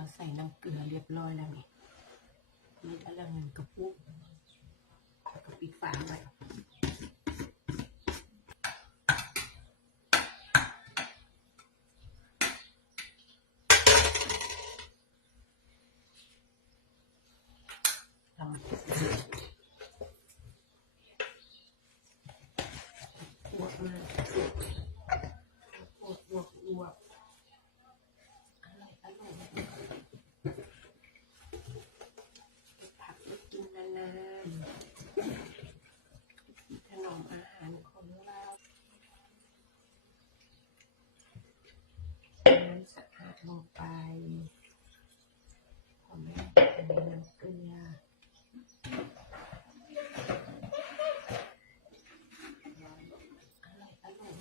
ราใส่น้ำเกลือเรียบร้อยแล้วนี่นี่อะไรเงินกระปุกแล้วก็ปิดฝาไว้ทำอ้วกมากอ้วกอ้วกอ้วกอร่อยอร่อยผักไว้กินนานๆขนมอาหารของเราน้ำสะอาดลงไปพอแม่อันนี้น้ำเกลือ อร่อยอร่อย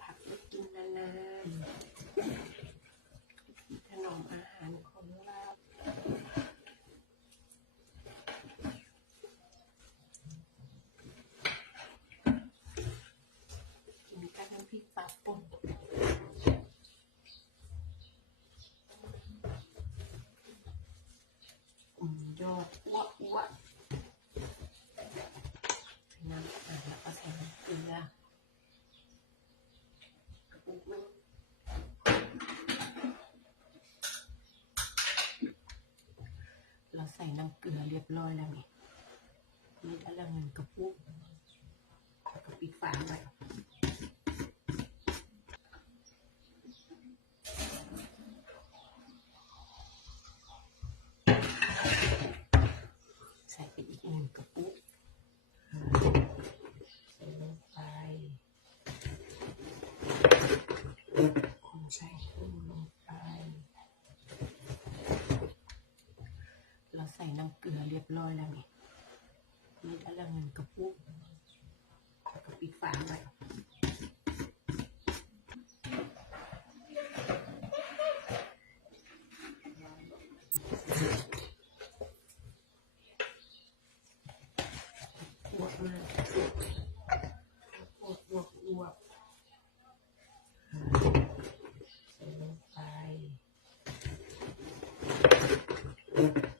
ผักไว้กินนานๆขนมอาหารของเรากินกับน้ำพริกปลาป่นอืมยอดอ้วกอ้วก ใส่น้ำอ่าแล้วก็ใส่น้ำเกลือกระปุกนึงเราใส่ น้ำเกลือเรียบร้อยแล้วนี่นี่อันละหนึ่งกระปุกแล้วก็ปิดฝาไว้ใส่ไปอีกหนึ่งกระปุก ใส่ลงไปคนใส่กุ้งลงไป เราใส่น้ำเก ลือเรียบร้อยแล้วนี่นี่อันละหนึ่งกระปุกแล้วก็ปิดฝาไว้อ้วกมากอ้วกอ้วกอ้วกใส่ลงไป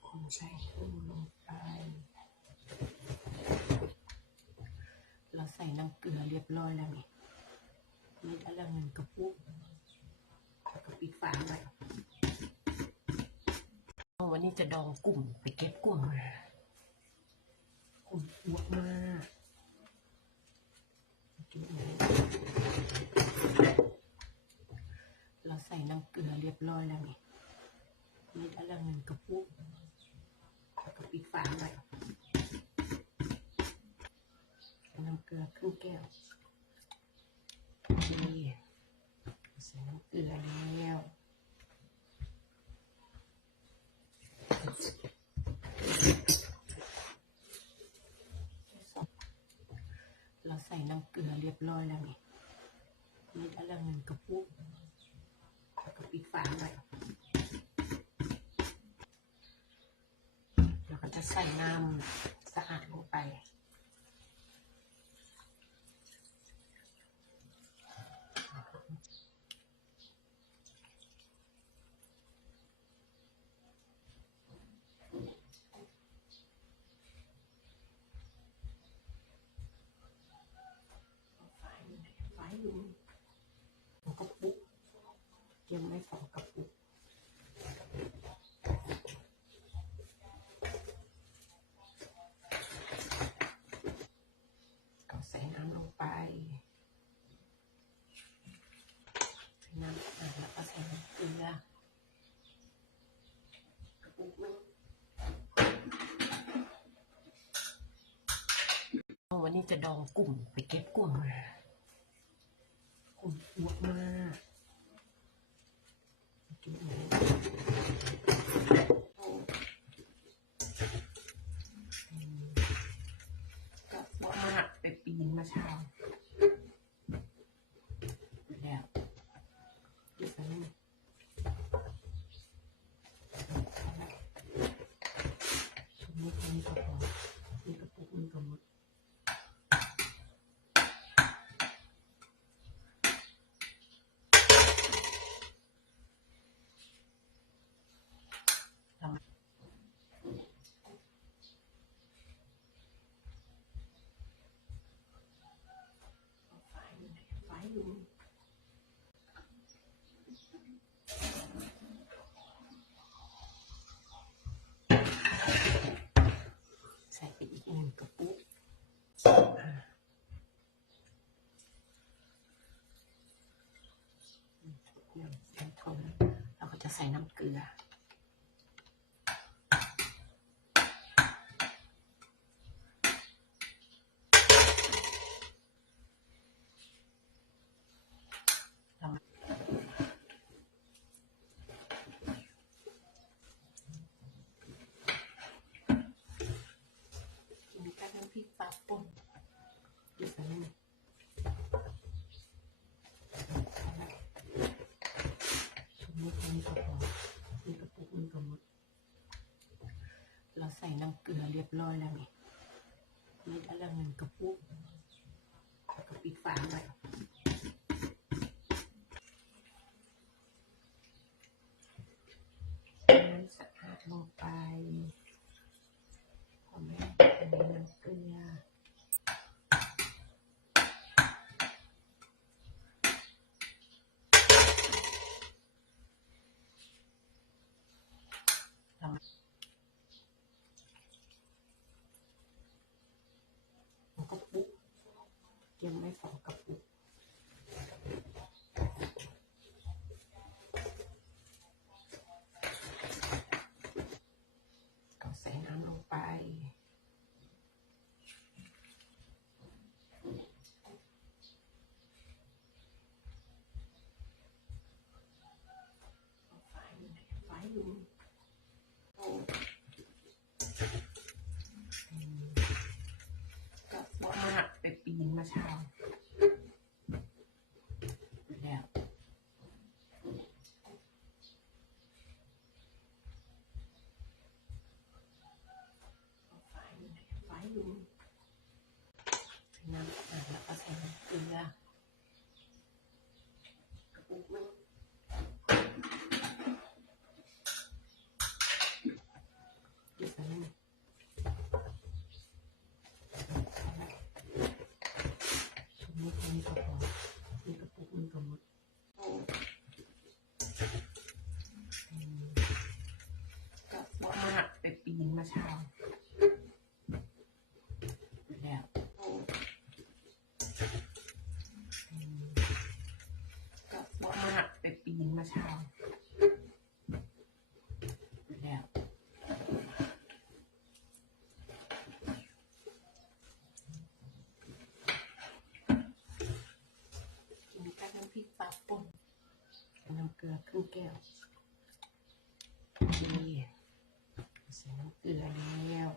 คนใส่กุ้งลงไป เราใส่น้ำเกลือเร้อยแล้วนี่นี่อันละหนึ่งกระปุกแล้วก็ปิดฝาไว้วันนี้จะดองกุ้งไปเก็บกุ้งมากุ้งอ้วกมากเราใส่น้ำเกลือเรียบร้อยแล้วนี่นี่อันละหนึ่งกระปุกแล้วก็ปิดฝาไว้น้ำเกลือครึ่งแก้วนี่ใส่น้ำเกลือ แล้วเราใส่น้ำเกลือเรียบร้อยแล้วนี่นี่อันละหนึ่งกระปุกแล้วก็ปิดฝาไว้เราก็จะใส่น้ำสะอาดลงไป ไฟอยู่ไหนไฟอยู่สองกระปุกเตรียมไว้สองกระปุก ก็ใส่น้ำลงไป ใส่น้ำอ่าแล้วก็ใส่น้ำเกลือกระปุกนึง วันนี้จะดองกุ่มไปเก็บกุ่มมา กลุ่มอ้วกมากกินเลยก็บว่าไปปีนมาเช้าแล้วดูสิชุดนี้คนนี้ก็พอนี่กระปุกมันก็หมด เส่น้ำเกลือกินกับน้ำพริกปลาป่นดิฉันชมมุกนี้ก็พอนี่กระปุกมันก็หมด เราใส่ น้ำเกลือเรียบร้อยแล้วนี่นี่ได้ละเงินกระปุกก็ปิดฝาไว้น้ำสะอาดลงไป พอแม่อันนี้น้ำเกลือ แล้วก็ปุ๊บเตรี ยมไม่สองกระปุกก็ใส่น้ำลงไป ไฟอยู่ไหนไฟอยู่โอ้อืมก็บอกมาไปปีนมาเช้าแล้วไฟอยู่ไหนไฟอยู่ใส่น้ำอะแล้วก็ใส่น้ำเกลือกระปุกนึง ดิฉันชมมุกนี้ก็พอนี่กระปุกมันก็หมดอืมก็บอกมาไปปีนมาเช้าแล้วอืมก็บอกมาไปปีนมาเช้าแล้ว กินกับน้ำพริกปลาป่น น้ำเกลือครึ่งแก้วนี่ใส่น้ำเกลือแล้ว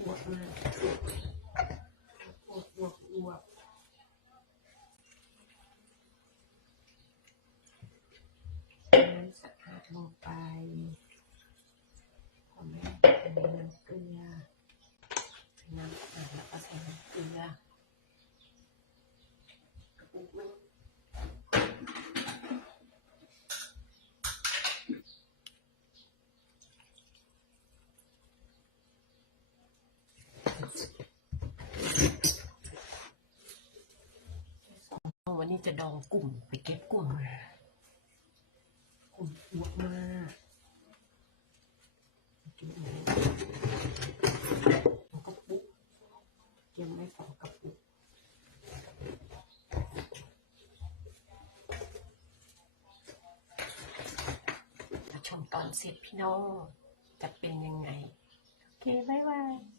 อ้วกมากอ้วกอ้วกอ้วก น้ำสะอาดลงไป พอแม่อันนี้น้ำเกลือใส่น้ำสะอาดแล้วก็ใส่น้ำเกลือกระปุกนึง วันนี้จะดองกุ้งไปเก็บกุ้งมาผมอ้วกมากกินอะไรแล้วก็ปุ๊บเตรียมไว้สองกระปุกมาชมตอนเสร็จพี่น้องจะเป็นยังไง โอเค บ๊ายบาย